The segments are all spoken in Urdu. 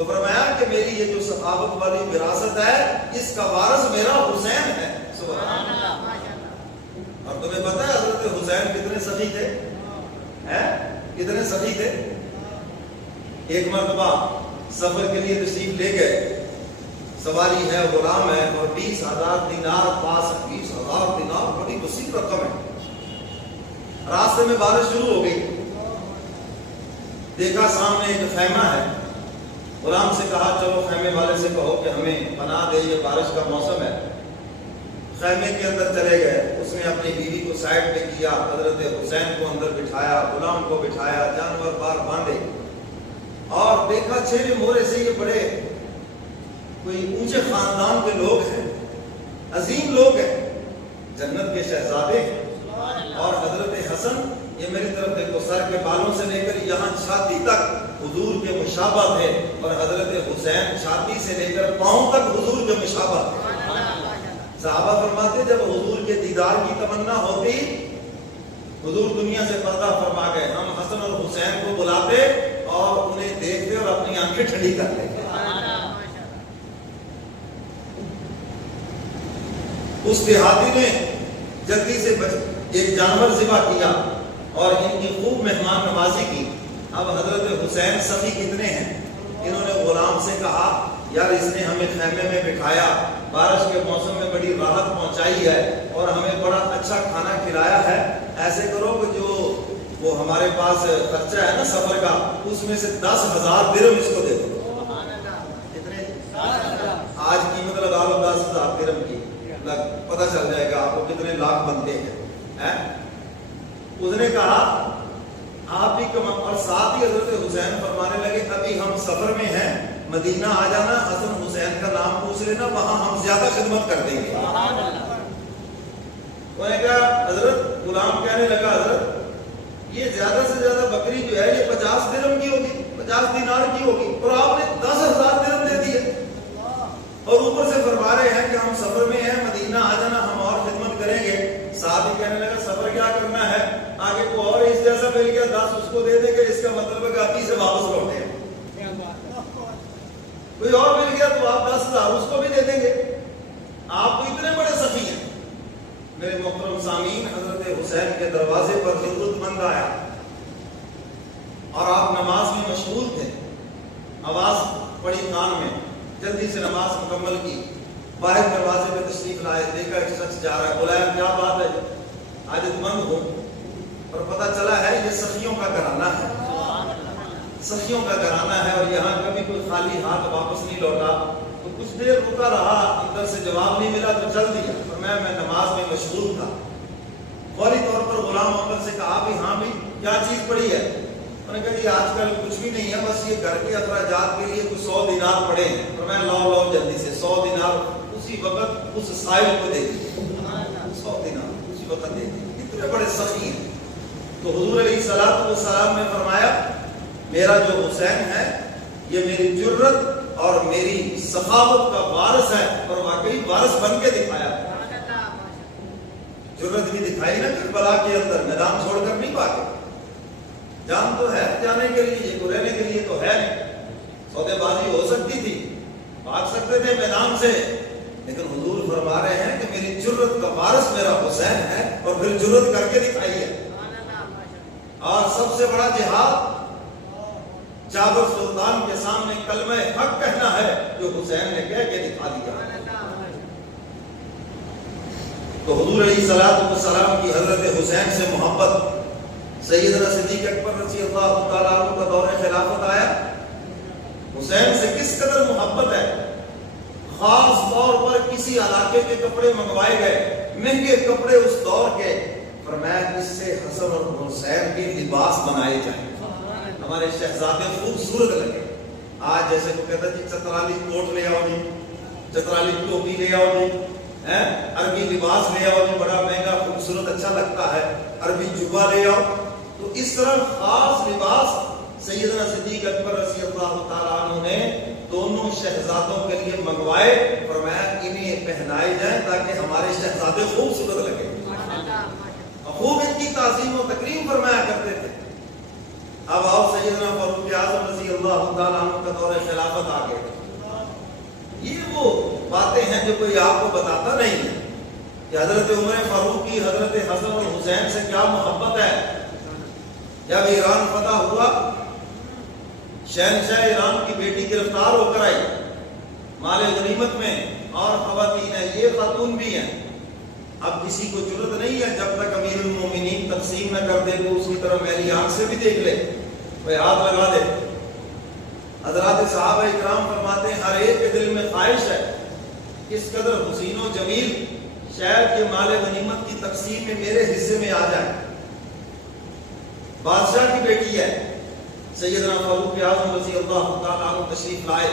تو فرمایا کہ میری یہ جو صحابت والی وراثت ہے اس کا وارث میرا حسین ہے. سبحان اللہ. اور تمہیں پتہ ہے حضرت حسین کتنے سخی تھے؟ کتنے سخی تھے؟ ایک مرتبہ سفر کے لیے تشریف لے گئے، سواری ہے، غلام ہے، اور 20,000 دینار پاس ہے. 20,000 دینار بڑی وسیع رقم ہے. راستے میں بارش شروع ہو گئی، دیکھا سامنے ایک خیمہ ہے. غلام سے کہا چلو خیمے والے سے کہو کہ ہمیں پناہ دے، یہ بارش کا موسم ہے. خیمے کے اندر چلے گئے، اس نے اپنی بیوی کو سائڈ پہ کیا، حضرت حسین کو اندر بٹھایا، غلام کو بٹھایا، جانور بار باندھے، اور دیکھا چہرے مورے سے یہ بڑے کوئی اونچے خاندان کے لوگ ہیں، عظیم لوگ ہیں، جنت کے شہزادے ہیں. اور حضرت حسن یہ میری طرف دیکھو، سر کے بالوں سے لے کر یہاں چھاتی تک حضور کے مشابہ تھے، اور حضرت حسین چھاتی سے لے کر پاؤں تک حضور کے مشابہ تھے. صحابہ فرماتے جب حضور کے دیدار کی تمنا ہوتی، حضور دنیا سے پردہ فرما گئے، ہم حسن اور حسین کو بلاتے اور انہیں دیکھتے اور اپنی آنکھیں ٹھنڈی کر لیتے. اس دیہاتی نے جلدی سے ایک جانور ذبح کیا اور ان کی خوب مہمان نوازی کی. اب حضرت حسین سخی کتنے ہیں، انہوں نے غلام سے کہا یار اس نے ہمیں خیمے میں بٹھایا، بارش کے موسم میں بڑی راحت پہنچائی ہے اور ہمیں بڑا اچھا کھانا کھلایا ہے، ایسے کرو کہ جو وہ ہمارے پاس خرچہ ہے نا سفر کا، اس میں سے 10,000 درہم اس کو دے دو. کتنے؟ آج قیمت لگا لو 10,000 درہم کی، پتہ چل جائے گا آپ کو کتنے لاکھ بنتے ہیں. اس نے کہا آپ بھی کم، اور ساتھ ہی حضرت حسین فرمانے لگے ابھی ہم سفر میں ہیں، مدینہ آ جانا، حسن حسین کا نام پوچھ لینا، وہاں ہم زیادہ خدمت کر دیں گے. انہوں نے کہا حضرت، غلام کہنے لگا حضرت یہ زیادہ سے زیادہ بکری جو ہے یہ 50 درہم کی ہوگی، 50 دینار کی ہوگی، اور آپ نے 10,000 درہم دے دیے، اور اوپر سے فرما رہے ہیں کہ ہم سفر میں ہیں، مدینہ آ جانا، ہم اور خدمت کریں گے. ساتھ ہی کہنے لگا سفر کیا کرنا ہے، آگے کو اور اس جیسا مل گیا 10 اس کو دے دیں گے، اس کا مطلب ہے کہ آپ ہی سے واپس لوٹے ہیں. کوئی اور مل گیا تو آپ 10,000 اس کو بھی دے دیں گے. آپ کو اتنے بڑے سخی ہیں. میرے محترم سامعین، حضرت حسین کے دروازے پر ضرورت مند آیا اور آپ نماز میں مشغول تھے، آواز پڑی کان میں، جلدی سے نماز مکمل کی، باہر دروازے پہ تشریف لائے، دیکھا ایک شخص جا رہا ہے، بولا کیا بات ہے، حاجت مند ہو، اور پتہ چلا ہے یہ سخیوں کا گھرانہ ہے، سخیوں کا گھرانہ ہے، اور یہاں کبھی کوئی خالی ہاتھ واپس نہیں لوٹا. تو کچھ دیر رکا رہا، اندر سے جواب نہیں ملا تو چل دیا. اور میں نماز میں مشغول تھا. فوری طور پر غلام عمر سے کہا بھی ہاں بھی کیا چیز پڑی ہے. انہوں نے کہا جی آج کل کچھ بھی نہیں ہے، بس یہ گھر کے اخراجات کے لیے کچھ 100 دینار پڑے ہیں. اور میں لاؤ جلدی سے 100 دینار اسی وقت اس سائل کو دے دی. 100 دینار اسی وقت دے دی. اتنے بڑے سخی ہیں. تو حضور علیہ الصلوۃ والسلام نے فرمایا میرا جو حسین ہے یہ میری جرت اور میری سخاوت کا وارث ہے، اور واقعی وارث بن کے دکھایا. جرت بھی دکھائی نا کربلا کے اندر، میدان چھوڑ کر نہیں بھاگے. جان تو ہے جانے کے لیے، یہ رہنے کے لیے تو ہے نہیں. سودے بازی ہو سکتی تھی، بھاگ سکتے تھے میدان سے، لیکن حضور فرما رہے ہیں کہ میری جرت کا وارث میرا حسین ہے، اور پھر جرت کر کے دکھائی ہے. اور سب سے بڑا جہاد جابر سلطان کے سامنے کلمہ حق کہنا ہے، جو حسین نے کہہ کے دکھا دیا. تو حضور علیہ الصلوۃ والسلام کی حضرت حسین سے محبت، سیدنا صدیق اکبر رضی اللہ تعالیٰ عنہ کا دور خلافت آیا، حسین سے کس قدر محبت ہے. خاص طور پر کسی علاقے کے کپڑے منگوائے گئے، مہنگے کپڑے اس دور کے، فرمایا اس سے حسن اور حسین کے لباس بنائے جائیں، ہمارے شہزادے خوبصورت لگے. آج جیسے کو کہتا جی چترالی کوٹ لے آؤ جی، چترالی ٹوپی لے آؤ جی، عربی لباس لے آؤ جی، بڑا مہنگا خوبصورت اچھا لگتا ہے، عربی جبہ لے آؤ. تو اس طرح خاص لباس سیدنا صدیق اکبر رضی اللہ تعالیٰ عنہ نے دونوں شہزادوں کے لیے منگوائے، فرمایا انہیں پہنائے جائیں تاکہ ہمارے شہزادے خوبصورت لگے. خوب ان کی تعظیم و تکریم فرمایا کرتے تھے. اب آؤ سیدنا فاروق اعظم رضی اللہ تعالیٰ عنہ کا دور خلافت آ گئے. یہ وہ باتیں ہیں جو کوئی آپ کو بتاتا نہیں ہے کہ حضرت عمر فاروق کی حضرت حسن اور حسین سے کیا محبت ہے. جب ایران فتح ہوا، شہنشاہ ایران کی بیٹی گرفتار ہو کر آئی مال غنیمت میں، اور خواتین ہیں، یہ خاتون بھی ہیں. اب کسی کو جرت نہیں ہے جب تک امیر المومنین تقسیم نہ کر دے تو اس کی طرف میری آنکھ سے بھی دیکھ لے، کوئی ہاتھ لگا دے. حضرات صحابہ اکرام فرماتے ہیں ہر ایک کے دل میں خواہش ہے کس قدر حسین و جمیل شاید کہ مال غنیمت کی تقسیم میں میرے حصے میں آ جائے. بادشاہ کی بیٹی ہے، سیدنا فاروق اعظم رضی اللہ تعالیٰ عنہ تشریف لائے،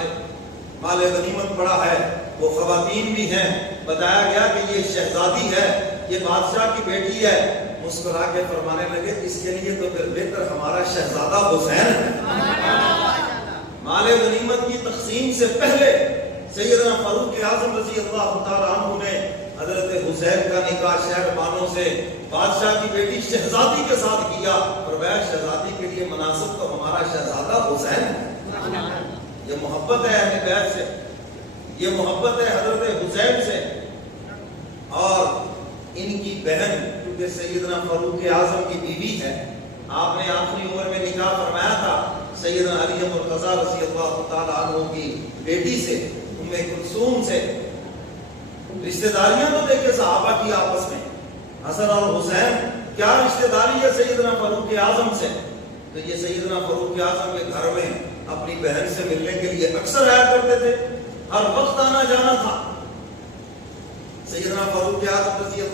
مال غنیمت بڑا ہے، وہ خواتین بھی ہیں. بتایا گیا کہ یہ شہزادی ہے، یہ بادشاہ کی بیٹی ہے. مسکرا کے فرمانے لگے اس کے لیے تو پھر بہتر ہمارا شہزادہ حسین ہے. مال غنیمت کی تقسیم سے پہلے سیدنا فاروق اعظم رضی اللہ تعالیٰ عنہ نے حضرت حسین کا نکاح شہربانوں سے بادشاہ کی بیٹی شہزادی کے ساتھ کیا، اور وہ شہزادی کے لیے مناسب تو ہمارا شہزادہ حسین ہے. یہ محبت ہے اہل بیت سے، یہ محبت ہے حضرت حسین سے. اور ان کی بہن کیونکہ سیدنا فاروق اعظم کی بیوی ہے، آپ نے آخری عمر میں نکاح فرمایا تھا سیدنا علی مرتضیٰ رضی اللہ تعالیٰ عنہ کی بیٹی سے، ام کلثوم سے. رشتہ داریاں تو دیکھیں صحابہ کی آپس میں، حسن اور حسین کیا رشتہ داری ہے سیدنا فاروق اعظم سے. تو یہ سیدنا فاروق اعظم کے گھر میں اپنی بہن سے ملنے کے لیے اکثر آیا کرتے تھے، ہر وقت آنا جانا تھا. سیدنا فاروق اعظم رضی اللہ